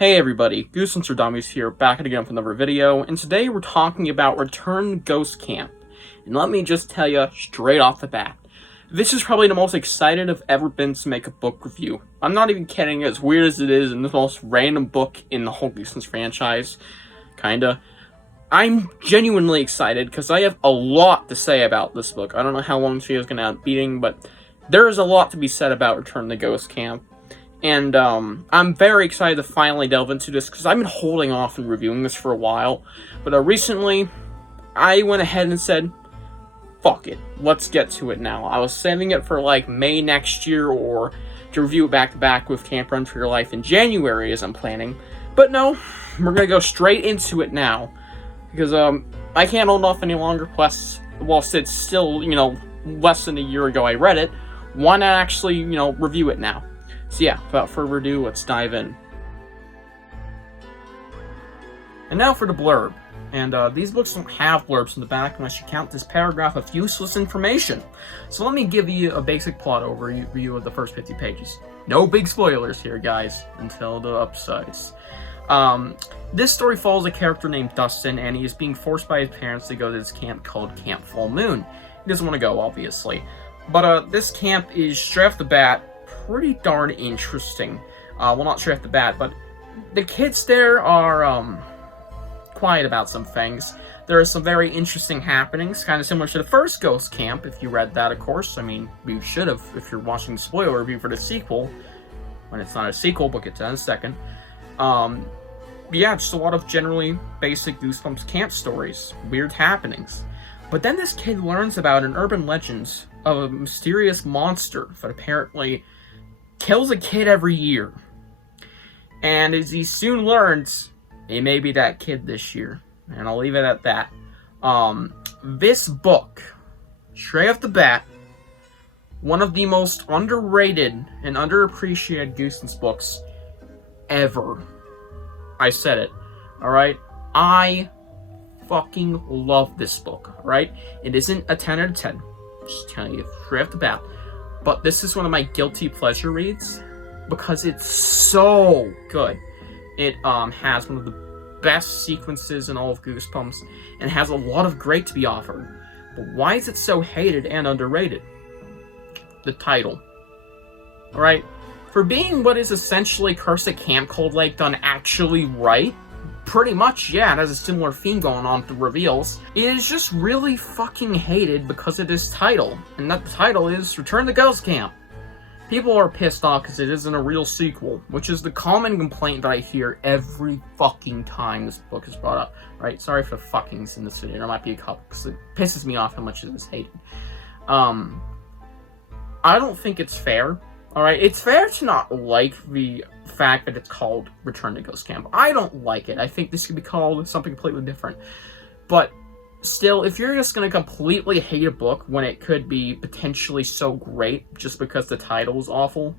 Hey everybody, Goosebumps or Dummies here, back again with another video, and today we're talking about Return to Ghost Camp. And let me just tell you straight off the bat, this is probably the most excited I've ever been to make a book review. I'm not even kidding, as weird as it is, and the most random book in the whole Goosebumps franchise, kinda. I'm genuinely excited, because I have a lot to say about this book. I don't know how long this video is going to end up being, but there is a lot to be said about Return to Ghost Camp. And I'm very excited to finally delve into this, because I've been holding off and reviewing this for a while. But recently, I went ahead and said, fuck it, let's get to it now. I was saving it for like May next year, or to review it back to back with Camp Run for Your Life in January, as I'm planning. But no, we're gonna go straight into it now, because I can't hold off any longer. Plus, whilst it's still, less than a year ago I read it, why not actually, review it now? So yeah, without further ado, let's dive in. And now for the blurb. And these books don't have blurbs in the back unless you count this paragraph of useless information. So let me give you a basic plot overview of the first 50 pages. No big spoilers here, guys, until the upsides. This story follows a character named Dustin, and he is being forced by his parents to go to this camp called Camp Full Moon. He doesn't want to go, obviously. But this camp is, straight off the bat, pretty darn interesting. Well, not straight off the bat, but the kids there are quiet about some things. There are some very interesting happenings, kind of similar to the first Ghost Camp, if you read that, of course. I mean, you should have if you're watching the spoiler review for the sequel. When it's not a sequel, we'll get to that in a second. Yeah, just a lot of generally basic Goosebumps camp stories, weird happenings. But then this kid learns about an urban legend of a mysterious monster that apparently kills a kid every year. And as he soon learns, it may be that kid this year. And I'll leave it at that. This book, straight off the bat, one of the most underrated and underappreciated Goosebumps books ever. I said it, alright? I fucking love this book, alright? It isn't a 10 out of 10. Just telling you straight off the bat. But this is one of my guilty pleasure reads because it's so good. It has one of the best sequences in all of Goosebumps and has a lot of great to be offered. But why is it so hated and underrated? The title. Alright? For being what is essentially Curse at Camp Cold Lake done actually right, pretty much, yeah, it has a similar theme going on with the reveals. It is just really fucking hated because of this title. And that title is Return to Ghost Camp. People are pissed off because it isn't a real sequel, which is the common complaint that I hear every fucking time this book is brought up. Right? Sorry for the fuckings in this video. There might be a couple, because it pisses me off how much it is hated. I don't think it's fair. Alright? It's fair to not like the fact that it's called Return to Ghost Camp. I don't like it. I think this could be called something completely different. But still, if you're just going to completely hate a book when it could be potentially so great just because the title is awful,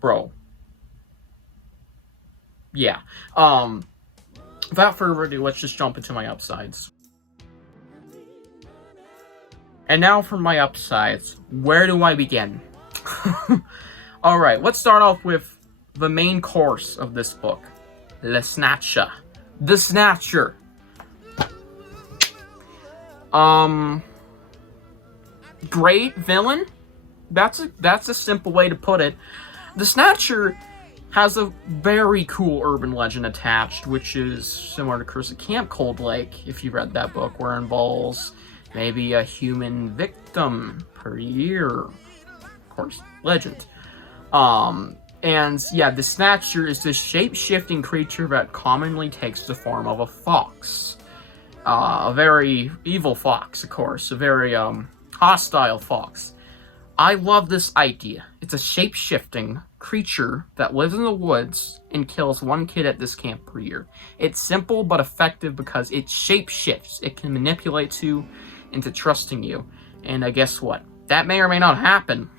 bro. Yeah. Without further ado, let's just jump into my upsides. And now for my upsides. Where do I begin? Alright, let's start off with the main course of this book. Le Snatcher. The Snatcher. Great villain? That's a simple way to put it. The Snatcher has a very cool urban legend attached, which is similar to Curse at Camp Cold Lake, if you read that book, where it involves maybe a human victim per year. Of course, legend. And yeah, the Snatcher is this shape-shifting creature that commonly takes the form of a fox. A very evil fox, of course. A very, hostile fox. I love this idea. It's a shape-shifting creature that lives in the woods and kills one kid at this camp per year. It's simple but effective because it shape-shifts. It can manipulate you into trusting you. And guess what? That may or may not happen.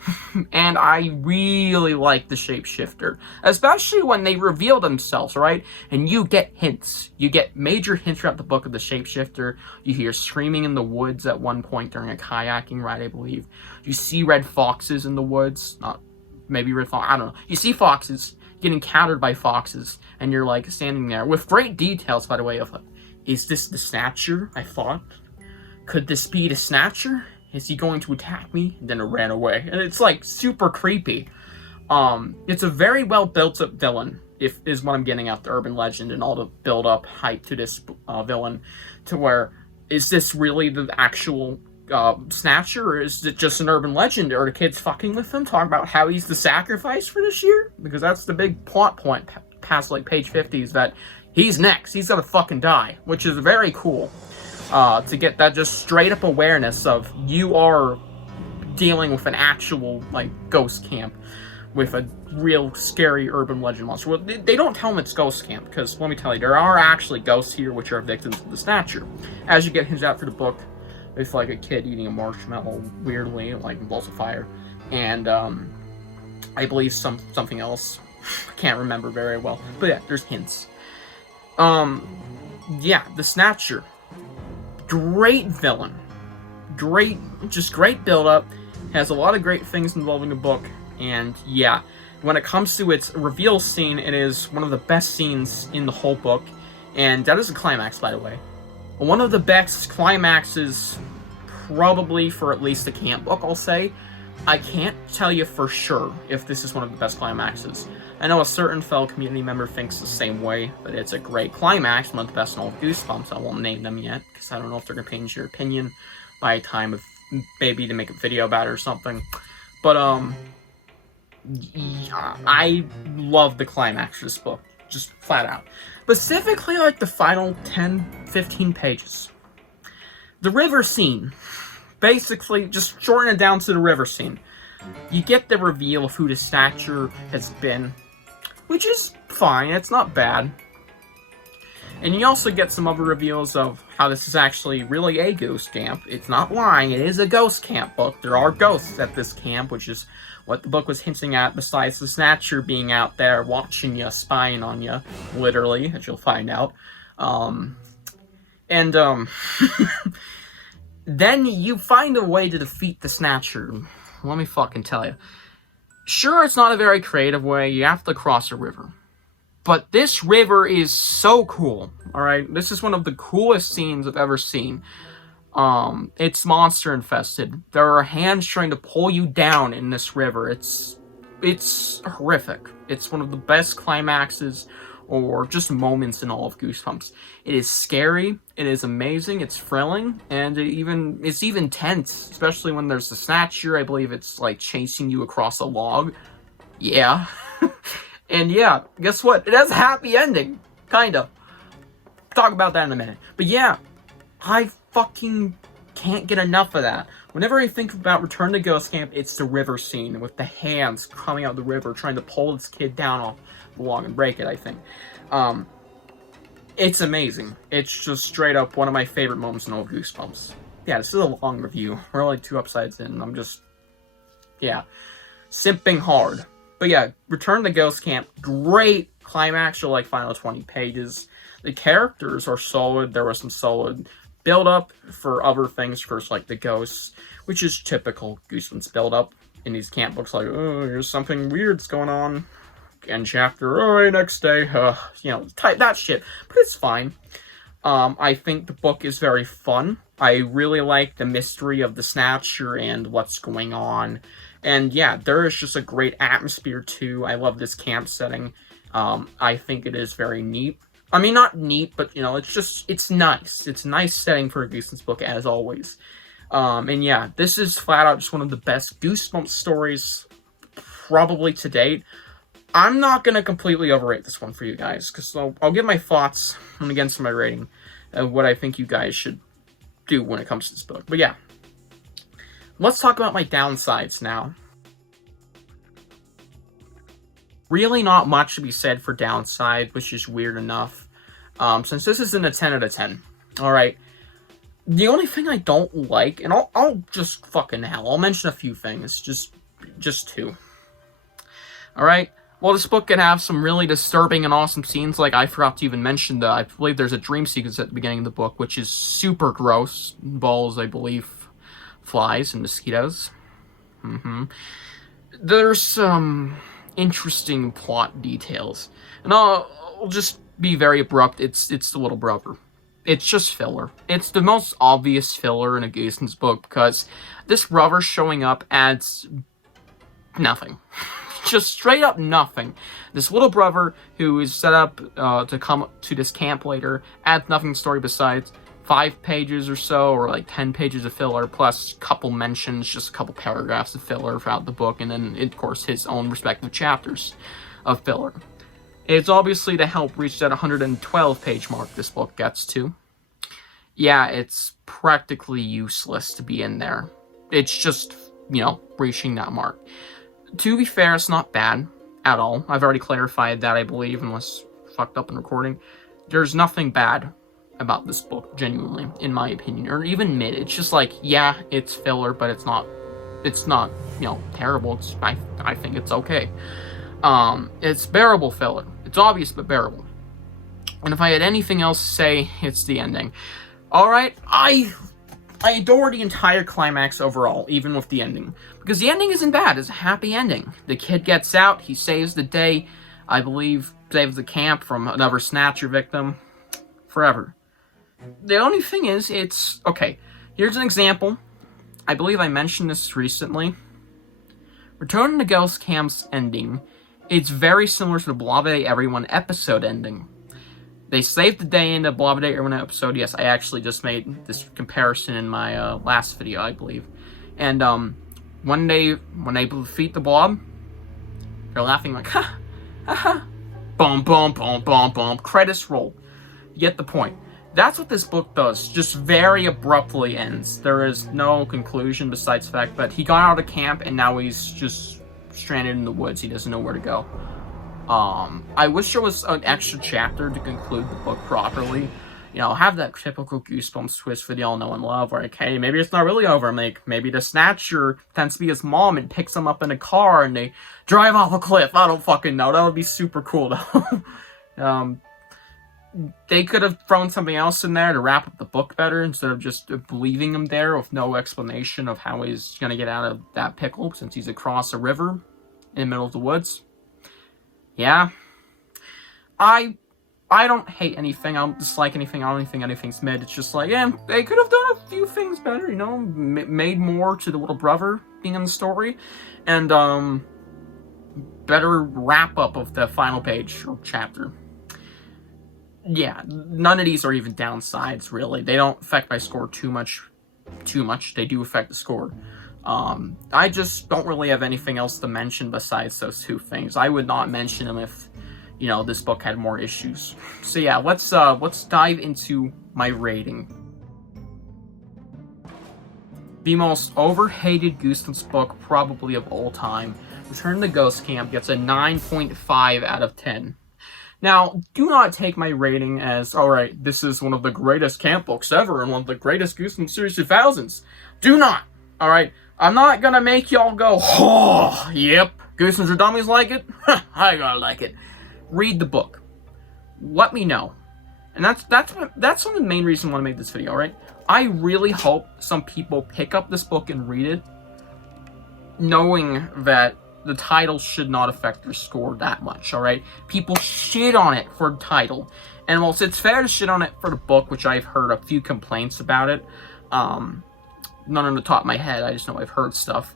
And I really like the shapeshifter. Especially when they reveal themselves, right? And you get hints. You get major hints throughout the book of the shapeshifter. You hear screaming in the woods at one point during a kayaking ride, I believe. You see red foxes in the woods. Not maybe red fox, I don't know. You see foxes. You getting countered by foxes, and you're like standing there with great details, by the way, of like, is this the Snatcher I thought? Could this be the Snatcher? Is he going to attack me? And then it ran away. And it's like super creepy. It's a very well built up villain, is what I'm getting at, the urban legend and all the build up hype to this villain, to where, is this really the actual Snatcher, or is it just an urban legend? Are the kids fucking with him, talking about how he's the sacrifice for this year? Because that's the big plot point past like page 50, is that he's next, he's gonna fucking die, which is very cool, to get that just straight up awareness of you are dealing with an actual like ghost camp with a real scary urban legend monster. Well, they don't tell them it's ghost camp, because let me tell you, there are actually ghosts here which are victims of the Snatcher, as you get hinted at for the book. It's like a kid eating a marshmallow weirdly, like balls of fire, and I believe something else. I can't remember very well, but yeah, there's hints. Yeah, the Snatcher, great villain, great build up, has a lot of great things involving the book, and yeah, when it comes to its reveal scene, it is one of the best scenes in the whole book, and that is a climax, by the way. One of the best climaxes, probably for at least the camp book, I'll say. I can't tell you for sure if this is one of the best climaxes. I know a certain fellow community member thinks the same way, but it's a great climax, one of the best in all of Goosebumps. I won't name them yet, because I don't know if they're going to change your opinion by time of maybe to make a video about it or something. But, yeah, I love the climax of this book, just flat out. Specifically, like, the final 10-15 pages. The river scene. Basically, just shorten it down to the river scene. You get the reveal of who the Snatcher has been, which is fine, it's not bad. And you also get some other reveals of how this is actually really a ghost camp. It's not lying, it is a ghost camp book. There are ghosts at this camp, which is what the book was hinting at, besides the Snatcher being out there watching you, spying on you, literally, as you'll find out. Then you find a way to defeat the Snatcher. Let me fucking tell you. Sure, it's not a very creative way, you have to cross a river. But this river is so cool, alright? This is one of the coolest scenes I've ever seen. It's monster infested. There are hands trying to pull you down in this river. It's horrific. It's one of the best climaxes or just moments in all of Goosebumps. It is scary, it is amazing, it's thrilling, and it's even tense, especially when there's the Snatcher. I believe it's like chasing you across a log. Yeah. And yeah, guess what? It has a happy ending. Kinda. Talk about that in a minute. But yeah, I fucking can't get enough of that. Whenever I think about Return to Ghost Camp, it's the river scene with the hands coming out of the river trying to pull this kid down off the log and break it, I think. It's amazing. It's just straight up one of my favorite moments in all of Goosebumps. Yeah, this is a long review. We're only 2 episodes in. I'm just, yeah, simping hard. But yeah, Return to Ghost Camp, great climax or like final 20 pages. The characters are solid. There was some solid build up for other things, first like the ghosts, which is typical Goosebumps build up in these camp books, like, oh, here's something weird's going on. End chapter, alright, next day, you know, type that shit. But it's fine. I think the book is very fun. I really like the mystery of the Snatcher and what's going on. And yeah, there is just a great atmosphere too. I love this camp setting. I think it is very neat. I mean, not neat, but you know, it's nice. It's a nice setting for a Goosebumps book, as always. And yeah, this is flat out just one of the best Goosebumps stories probably to date. I'm not going to completely overrate this one for you guys, because I'll give my thoughts and against my rating of what I think you guys should do when it comes to this book. But yeah, let's talk about my downsides now. Really not much to be said for downside, which is weird enough, since this isn't a 10 out of 10. Alright, the only thing I don't like, and I'll just fucking hell, I'll mention a few things, just 2. Alright? Well, this book can have some really disturbing and awesome scenes, like I forgot to even mention that I believe there's a dream sequence at the beginning of the book, which is super gross. Involves, I believe, flies and mosquitoes. There's some interesting plot details. And I'll just be very abrupt. It's the little brother. It's just filler. It's the most obvious filler in a Goosebumps book because this brother showing up adds nothing. Just straight up nothing. This little brother who is set up to come to this camp later adds nothing to the story besides 5 pages or so, or like 10 pages of filler, plus a couple mentions, just a couple paragraphs of filler throughout the book, and then, of course, his own respective chapters of filler. It's obviously to help reach that 112-page mark this book gets to. Yeah, it's practically useless to be in there. It's just, reaching that mark. To be fair, it's not bad at all. I've already clarified that, I believe, unless fucked up in recording. There's nothing bad about this book, genuinely, in my opinion, or even mid. It's just like, yeah, it's filler, but it's not, terrible. I think it's okay. It's bearable filler. It's obvious, but bearable. And if I had anything else to say, it's the ending. Alright, I adore the entire climax overall, even with the ending. Because the ending isn't bad, it's a happy ending. The kid gets out, he saves the day, I believe, saves the camp from another snatcher victim. Forever. The only thing is, okay, here's an example. I believe I mentioned this recently. Return to Ghost Camp's ending. It's very similar to the Blah Day Everyone episode ending. They saved the day in the Blah Day Everyone episode. Yes, I actually just made this comparison in my last video, I believe. And when they defeat the blob, they're laughing like, ha, ha, ha. Boom, boom, boom, boom, boom. Credits roll. You get the point. That's what this book does. Just very abruptly ends. There is no conclusion besides the fact that he got out of camp and now he's just stranded in the woods. He doesn't know where to go. I wish there was an extra chapter to conclude the book properly. Have that typical Goosebumps twist for the all know and love, where, hey, maybe it's not really over. Maybe the snatcher tends to be his mom and picks him up in a car and they drive off a cliff. I don't fucking know. That would be super cool, though. They could have thrown something else in there to wrap up the book better instead of just leaving him there with no explanation of how he's going to get out of that pickle since he's across a river in the middle of the woods. Yeah. I don't hate anything. I don't dislike anything. I don't even think anything's mid. It's just like, yeah, they could have done a few things better, made more to the little brother being in the story, and better wrap up of the final page or chapter. Yeah, none of these are even downsides, really. They don't affect my score too much. They do affect the score. I just don't really have anything else to mention besides those 2 things. I would not mention them if, this book had more issues. So yeah, let's dive into my rating. The most overhated Goosebumps book probably of all time, Return to Ghost Camp, gets a 9.5 out of 10. Now, do not take my rating as, alright, this is one of the greatest camp books ever and one of the greatest Goosebumps series 2000s. Do not, alright? I'm not gonna make y'all go, oh, yep, Goosebumps or dummies like it? I gotta like it. Read the book. Let me know. And that's one of the main reasons I want to make this video, alright? I really hope some people pick up this book and read it, knowing that the title should not affect your score that much, alright? People shit on it for the title. And whilst it's fair to shit on it for the book, which I've heard a few complaints about it, none on the top of my head, I just know I've heard stuff.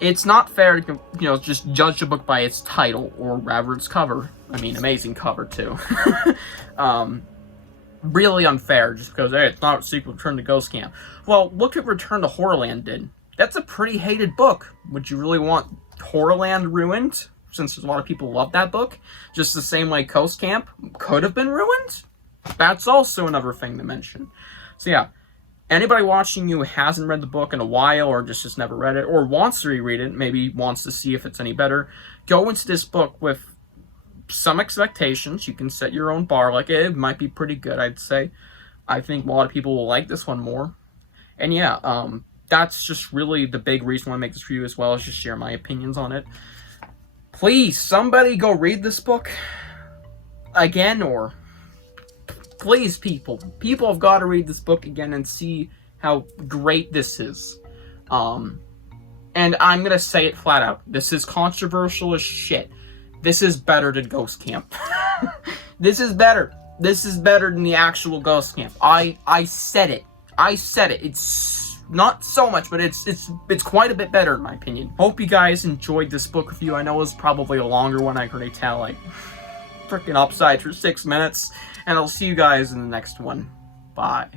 It's not fair to, just judge a book by its title, or rather its cover. I mean, amazing cover, too. Really unfair, just because, hey, it's not a sequel to Return to Ghost Camp. Well, look at Return to Horrorland did. That's a pretty hated book. Would you really want Horrorland ruined, since a lot of people love that book? Just the same way Ghost Camp could have been ruined? That's also another thing to mention. So yeah, anybody watching who hasn't read the book in a while, or just never read it, or wants to reread it, maybe wants to see if it's any better, go into this book with some expectations. You can set your own bar. Like, it might be pretty good, I'd say. I think a lot of people will like this one more. And yeah, that's just really the big reason why I make this review, as well as just share my opinions on it. Please, somebody go read this book again, or please, people have got to read this book again and see how great this is. And I'm gonna say it flat out. This is controversial as shit. This is better than Ghost Camp. This is better. This is better than the actual Ghost Camp. I said it. I said it. It's not so much, but it's quite a bit better in my opinion. Hope you guys enjoyed this book review. I know it was probably a longer one. I can already tell, like, freaking upside for 6 minutes. And I'll see you guys in the next one. Bye.